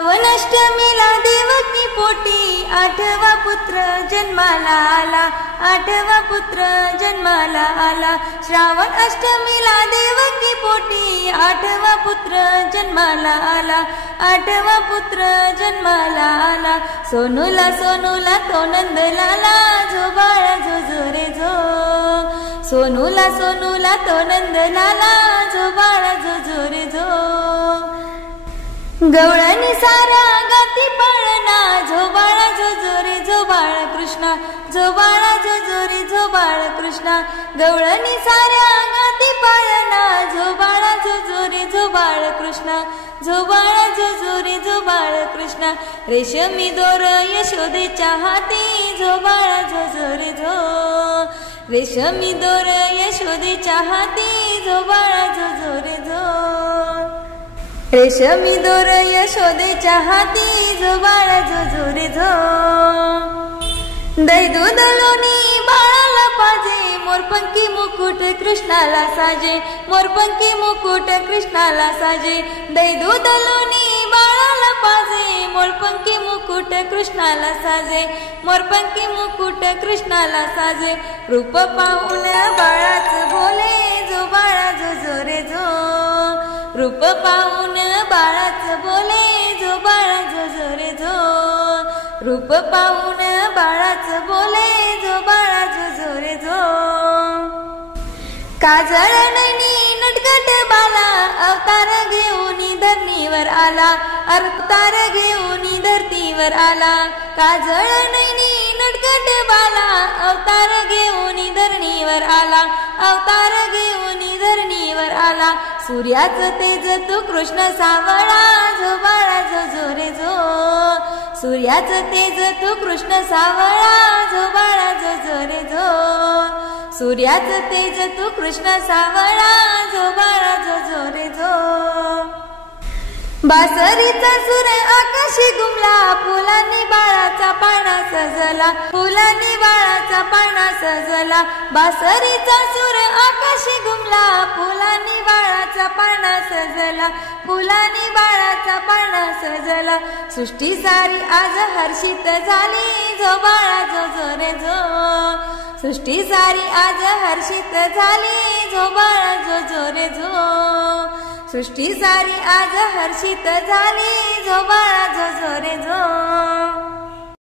श्रावणाष्टमीला देवकी पोटी आठवा पुत्र जन्माला आला, आठवा पुत्र जन्माला आला। श्रावण अष्टमीला देवकी पोटी आठवा पुत्र जन्माला आला, आठवा पुत्र जन्माला आला। सोनूला सोनूला तो नंद लाला, झो बाळा झो झो रे झो। सोनूला सोनूला तो नंद लाला, झो बाळा झो झो रे झो। गवळणी सारा गाती पाळणा, झो बाळा झो झो रे झो बाळ कृष्णा, झो बाळा झो झो रे झो बाळ कृष्णा। गवळणी साऱ्या गाती पाळणा, झो बाळा झो झो रे झो बाळ कृष्णा, झो बाळा झो झो रे झो बाळ कृष्णा। रेशमी दोर यशोदेच्या हाती, झो बाळा झो झो रे झो। रेशमी दोर यशोदेच्या हाती, झो बाळा झो झो रे झो। रेशमी दोर यशोदेच्या हाती, झो बाळा झो झो रे झो। दही दूध लोणी बाळाला पाजे, मोरपंखी मुकुट कृष्णाला साजे, मोरपंखी मुकुट कृष्णाला साजे। दही दूध लोणी बाळाला पाजे, मोरपंखी मुकुट कृष्णाला साजे, मोरपंखी मुकुट कृष्णाला साजे। रूप पाहून बाळाच बोले, झो बाळा झो झो रे झो। रूप पाहून बाळाच बोले, झो बाळा झो झो रे झो। रूप पाहून बाळाच बोले, झो बाळा झो झो रे झो। काजळ नैनी नटखट बाला, अवतार घेऊन धरणीवर आला, अवतार घेऊन धरतीवर आला। काजळ नैनी नटखट बाला, अवतार घेऊन धरणीवर आला, अवतार घेऊन धरणीवर आला। सूर्याचं तेज तू कृष्ण सावळा, झो बाळा झो झो रे झो। सूर्याचं तेज तू कृष्ण सावळा, झो बाळा झो झो रे झो। सूर्याचं तेज तू कृष्ण सावळा, झो बाळा झो झो रे झो। बासरीचा सूर आकाशी घुमला, फुलांनी बाळाचा पाळणा सजला, फुलांनी बाळाचा पाळणा सजला। बासरीचा सूर आकाशी घुमला, फुलांनी बाळाचा पाळणा सजला, फुलांनी बाळाचा पाळणा सजला। सृष्टी सारी आज हर्षित झाली, झो बाळा झो झो रे झो। सृष्टी सारी आज हर्षित झाली, झो बाळा झो झो रे झो। सृष्टी सारी आज हर्षित झाली, झो बाळा झो झो रे झो।